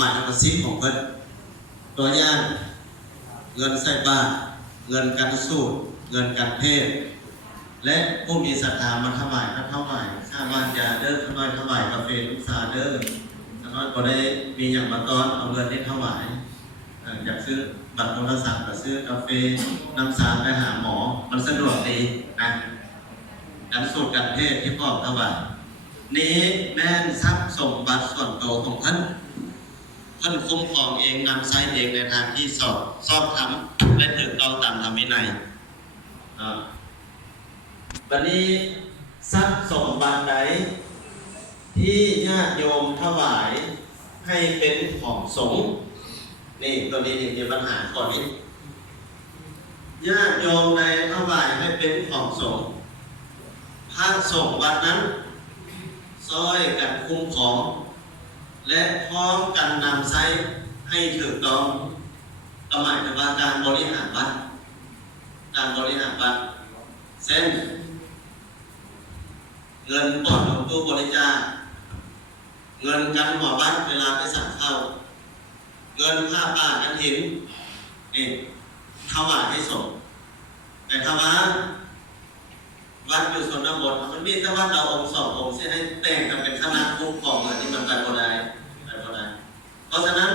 หมายถึงสิทธิ์ของเพิ่นตัวอย่างเงินใส่บาตรเงินกันสูตรเงินกันเทศและผู้มีศรัทธามาถวายข้าวไหว้ข้าวานยาเด้อข้าวน้อยถวายกาแฟลูกสาเด้อข้าวน้อยก็ได้มีอย่างมาตอนเอาเงินนี้ถวายอยากซื้อบัตรโทรศัพท์ก็ซื้อกาแฟน้ำสารไปหาหมอมันสะดวกดีนะกันสูตรกันเทศที่พ่อถวายนี้แม่นทรัพย์สมบัติส่วนตัวของท่านคุ้มครองเองนำใช้เองในทางที่ชอบทำและถูกต้องตามธรรมวินัยวันนี้ทรัพย์สมบัติใดที่ญาติโยมถวายให้เป็นของสงฆ์นี่ตัวนี้มีปัญหาก่อนนี้ญาติโยมในถวายให้เป็นของสงฆ์พระสงฆ์วัดนั้นซอยกันคุ้มครองและพร้อมกันนำใช้ให้ถูกต้องก็หมายถึงว่าการบริหารวัดเช่นเงินปลดของตู้บริจาคเงินกันหัววัดเวลาไปสั่งเข้าเงินผ้าป่ากันหินนี่ถวายให้สงฆ์แต่ถ้าว่าวัดอยู่ส่วนบนมันมีแต่ว่าเราองค์สององค์เสียให้แต่งกันเป็นคณะคุ้มครองเหมือนที่มันไปบ่ได้เพราะฉะนั้น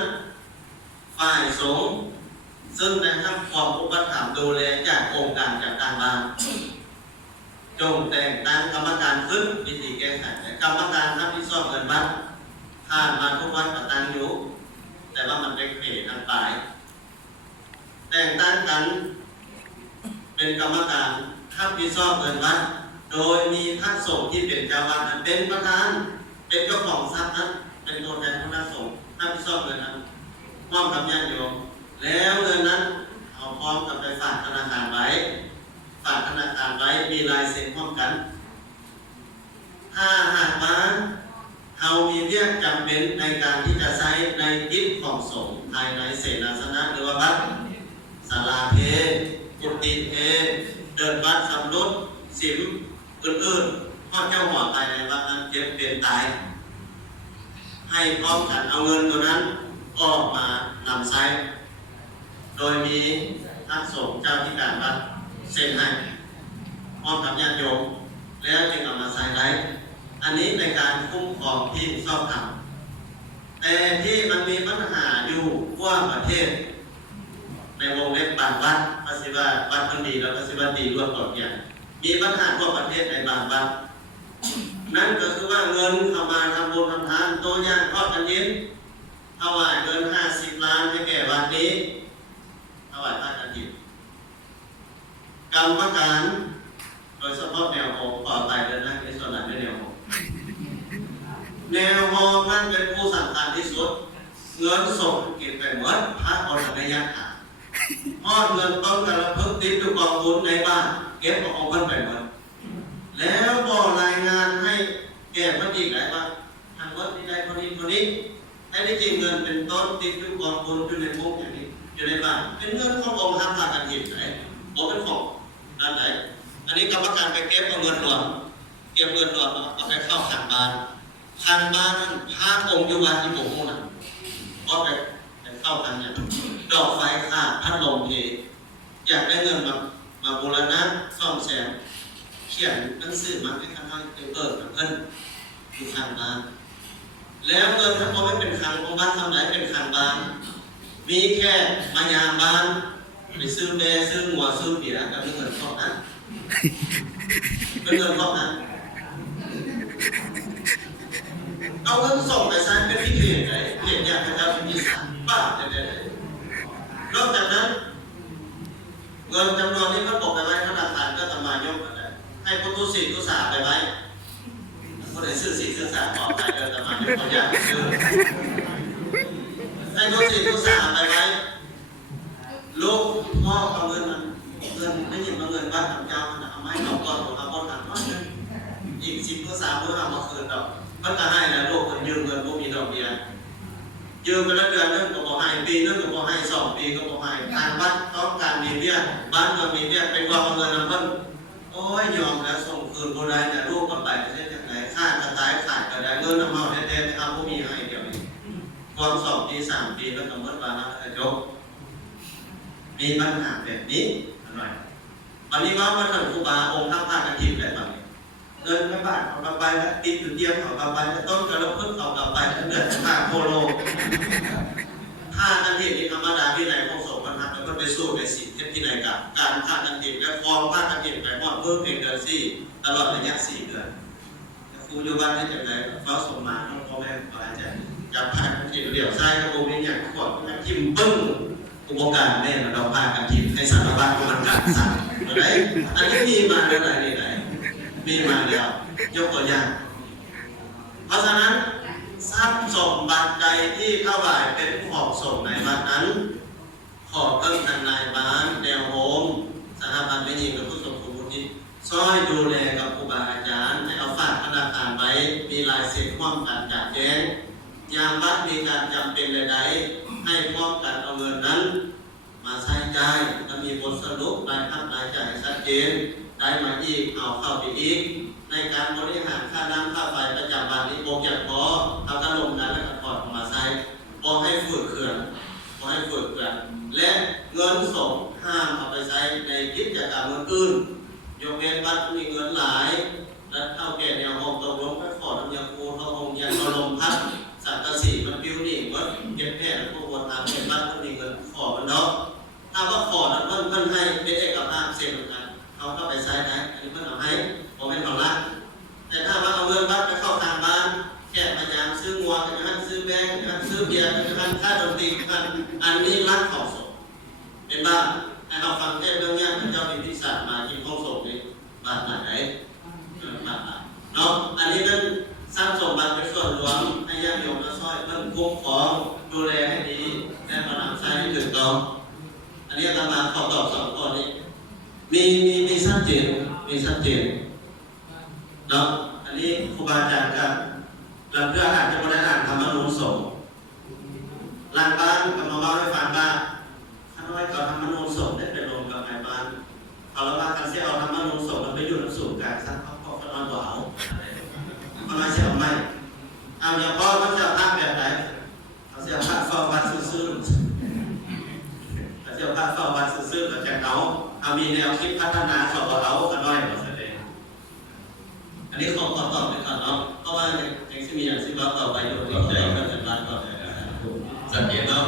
ฝ่ายสงฆ์ซึ่งได้รับความอุปถัมภ์ดูแลจากองค์การจากต่างบ้านจงแต่งตั้งกรรมการขึ้นวิธีแก้ไขกรรมการรับผิดชอบเงินวัดผ่านมาทุกวัดตั้งอยู่แต่ว่ามันเป็นเขตทางปลายแต่งตั้งกันเป็นกรรมการรับผิดชอบเงินวัดโดยมีพระสงฆ์ที่เป็นเจ้าวัดนั้นเป็นประธานเป็นเจ้าของทรัพย์นั้นเป็นตัวแทนของพระสงฆ์รับผิดชอบเงินนั้นพร้อมกับญาติโยมแล้วเงินนั้นเอาพร้อมกับไปฝากธนาคารไว้มีลายเซ็นพร้อมกันถ้าหากว่าเรามีเรื่องจำเป็นในการที่จะใช้ในกิจของสงฆ์ภายในเสนาสนะหรือว่าวัดศาลาเพกุฏิเพเดินวัดสำรุดสิมอื่นๆพ่อเจ้าหัวภายในวัดนั้นเจ็บเป็นตายให้พร้อมกันเอาเงินตัวนั้นออกมานำใช้โดยมีทั้งสงฆ์เจ้าที่การวัดเซ็นให้พร้อมกับญาติโยมแล้วจึงเอามาใช้ได้อันนี้ในการคุ้มครองที่ชอบทำแต่ที่มันมีปัญหาอยู่ทั่วประเทศในวงเล็บบางวัดภาษีว่าวัดมันดีแล้วภาษีว่าดีรวดต่ออย่างมีปัญหาทั่วประเทศในบางวัดนั่นก็คือว่าเงินเข้ามาทำบุญทำทานตัวอย่างทอดกันยิ้มถวายเงิน50 ล้านให้แก่วัดนี้ถวายพระกฐินกรรมการโดยเฉพาะแนวโฮต่อไปเดินหน้าในส่วนไหนแนวโฮนั่นเป็นผู้สำคัญที่สุดเงินส่งเก็บไปหมดพระอรหันยะขาทอดเงินต้นกระพึกติดอยู่กองบุญในบ้านเก็บเอาเงินไปหมดแล้วบอกรายงานให้แก่พระดีหลายว่าทางวัดที่ใดคนนี้ไอ้ที่จริงเงินเป็นต้นติดอยู่กองบุญอยู่ในมุกอย่างนี้อยู่ในบ้านเป็นเงินขององค์ทำพากันหินไหนบอกเป็นของด้านไหนอันนี้กรรมการไปเก็บเอาเงินรวมเอาไปเข้าทางบ้านนั้นพระองค์อยู่วัดที่ผมน่ะก็ไปเข้าทางเนี่ยดอกไฟขาดพัดลมเทอยากได้เงินมาบูรณะซ่อมแซมเขียนหนังสือมาให้ข้างล่างเปิดกับเพื่อนอยู่ทางบ้านแล้วเงินทั้งหมดไม่เป็นคลังของบ้านทำไหนเป็นคลังบ้านมีแค่มายามบ้านไปซื้อแบซื้อหัวซื้อเบียร์กับเงินพวกนั้นเป็นเงินพวกนั้นเอาเงินส่งไปใช้เป็นพิธีไหนเปลี่ยนอย่างเป็นการมีสารบ้าเลยนอกจากนั้นเงินจำนวนนี้ก็ตกไปไว้ธนาคารก็จะมายกอะไรให้ผู้ทุศีทุสาไปไว้ผู้ใดซื้อสีซื้อสาออกไปก็จะมายกเขาอยากซื้อให้ผู้ศีทุสาไปไว้ลูกพ่อเอาเงินไม่หยิบมาเงินบ้านของเจ้ามันเอาไม้เอาก้อนของเอาก้อนหันก้อนนึงอีก10 ทุสาเพื่อเอามาคืนดอกมันจะให้แล้วลูกมันยืมเงินพวกมีดอกเบี้ยยืมไปแล้วเดือนนึงก็บอกให้ปีนึงก็บอกให้2 ปีก็บอกให้ทางวัดต้องการมีเบี้ยบ้านก็มีเบี้ยเป็นความเอาเงินนำเพิ่นโอ้ยยอมแล้วส่งคืนโบราณแต่ลูกกันไปไม่ใช่จังไรค่ากระต่ายขาดกระไดเงินน้ำเมาแท้ๆเอาพวกมีให้เดี๋ยวนี้ ความ2 ปี 3 ปีแล้วก็หมดวาระจบมีปัญหาแบบนี้หน่อยวันนี้ว่ามาถึงครูบาองค์ท่าพากันทิพย์ได้บ้างเดินไปบ้านเอากลับไปแล้วติดอยู่เตียงเอากลับไปแล้วต้นกระพึ่งเอากลับไปแล้วเดือดข้าโคโลท่ากันทิพย์นี่ธรรมดาที่ไหนของสงฆ์มันทำแล้วก็ไปสู้ในสิ่งที่ไหนกับการท่ากันทิพย์และฟองท่ากันทิพย์ไปหมดเพิ่มเพียงเดือน4ตลอดระยะ4 เดือนครูอยู่บ้านได้จากไหนเฝ้าสมมาต้องพ่อแม่ครูอาจารย์จับท่ากันทิพย์เดี่ยวใส่กระโปรงนี้อย่างขวดกันทิพย์ปึ้งอุปการแม่มาเราพากันทิพย์ให้สารวัตรมันกัดสั่งอะไรอันนี้มีมาเรื่องอะไรนี่ไหนมีมาแล้วยกตัวอย่างเพราะฉะนั้นทรัพย์สมบัติใดที่เข้าบ่ายเป็นของสมในวัดนั้นขอเพิ่มทางนายบ้านแนวโฮมสถาบันไม่ยิงกับผู้ทรงคุณวุฒิช่วยดูแลกับครูบาอาจารย์ให้เอาฝากธนาคารไว้มีลายเซ็นร่วมกันจัดแจงยามวัดมีการจำเป็นใดๆให้พร้อมกันเอาเงินนั้นมาใช้จ่ายและมีบทสรุปรายรับรายจ่ายชัดเจนได้มาอีกเอาเข้าไปอีกในการบริหารค่าน้ำค่าไฟประจำวันนี้โปรแกรมพอเอากระลงกันแล้วก็ถอดออกมาใช้พอให้ฝืดเขื่อนและเงินสงฆ์ห้ามเอาไปใช้ในกิจกรรมอื่นยกเว้นวัดมีเงินหลายและเท่าแก่แนวห้องตกลงไปขอทำยาคูเท่าองค์ยันลมพัดสัตว์สีมันปิ้วหนีวัดเก็บแผ่และพวกวัดทำเป็นวัดมันมีเงินขอมันเนาะถ้าว่าขอแล้วมันให้เป็นเอกภาพเสร็จเหมือนกันเขาก็ไปใช้นะอันนี้มันเอาให้ผมเป็นของรักแต่ถ้าว่าเอาเงินวัดไปเข้าทางบ้านแค่พยายามซื้องัวกันนั้นซื้อแบงกันซื้อเบียร์กันนั้นค่าดนตรีกันอันนี้รักของสงฆ์เป็นบ้าให้เราฟังเทศเรื่องนี้พระเจ้ามีพิสารมากินข้าวสงฆ์นี่บ้านไหนบ้านไหนเนาะอันนี้นั่นสร้างสมบัติเป็นส่วนรวมให้ญาติโยมและซอยเพิ่มคุ้มครองดูแลให้ดีและประนามใช้ให้ถูกต้องอันนี้อาตมาขอตอบ2 ข้อนี้มีชัดเจนเนาะอันนี้ครูบาอาจารย์ครับเราเพื่ออาจจะไม่ได้อ่านธรรมนูญสงฆ์หลังบ้านก็มาเล่าให้ฟังว่าท่านว่าเอาธรรมนูญสงฆ์ได้ไปลงกับนายบ้านเขาเล่าว่าการเสียเอาธรรมนูญสงฆ์มันไปอยู่ในสูงการสร้างครอบครัวก็นอนบ่าวมันมาเสียไม่เอาอย่างพ่อเขาจะภาพแบบไหนเขาเสียภาพเฝ้าวัดซื่อๆเขาเสียภาพเฝ้าวัดซื่อๆกับแจกเอามีแนวคิดพัฒนาเขาก็เอากันน้อยกว่าแสดงอันนี้ขอตอบไปก่อนเนาะเพราะว่าอย่างที่มีอย่างที่ว่าต่อไปอยู่ที่ใจก็จะบ้านก็จะสังเกตเนาะ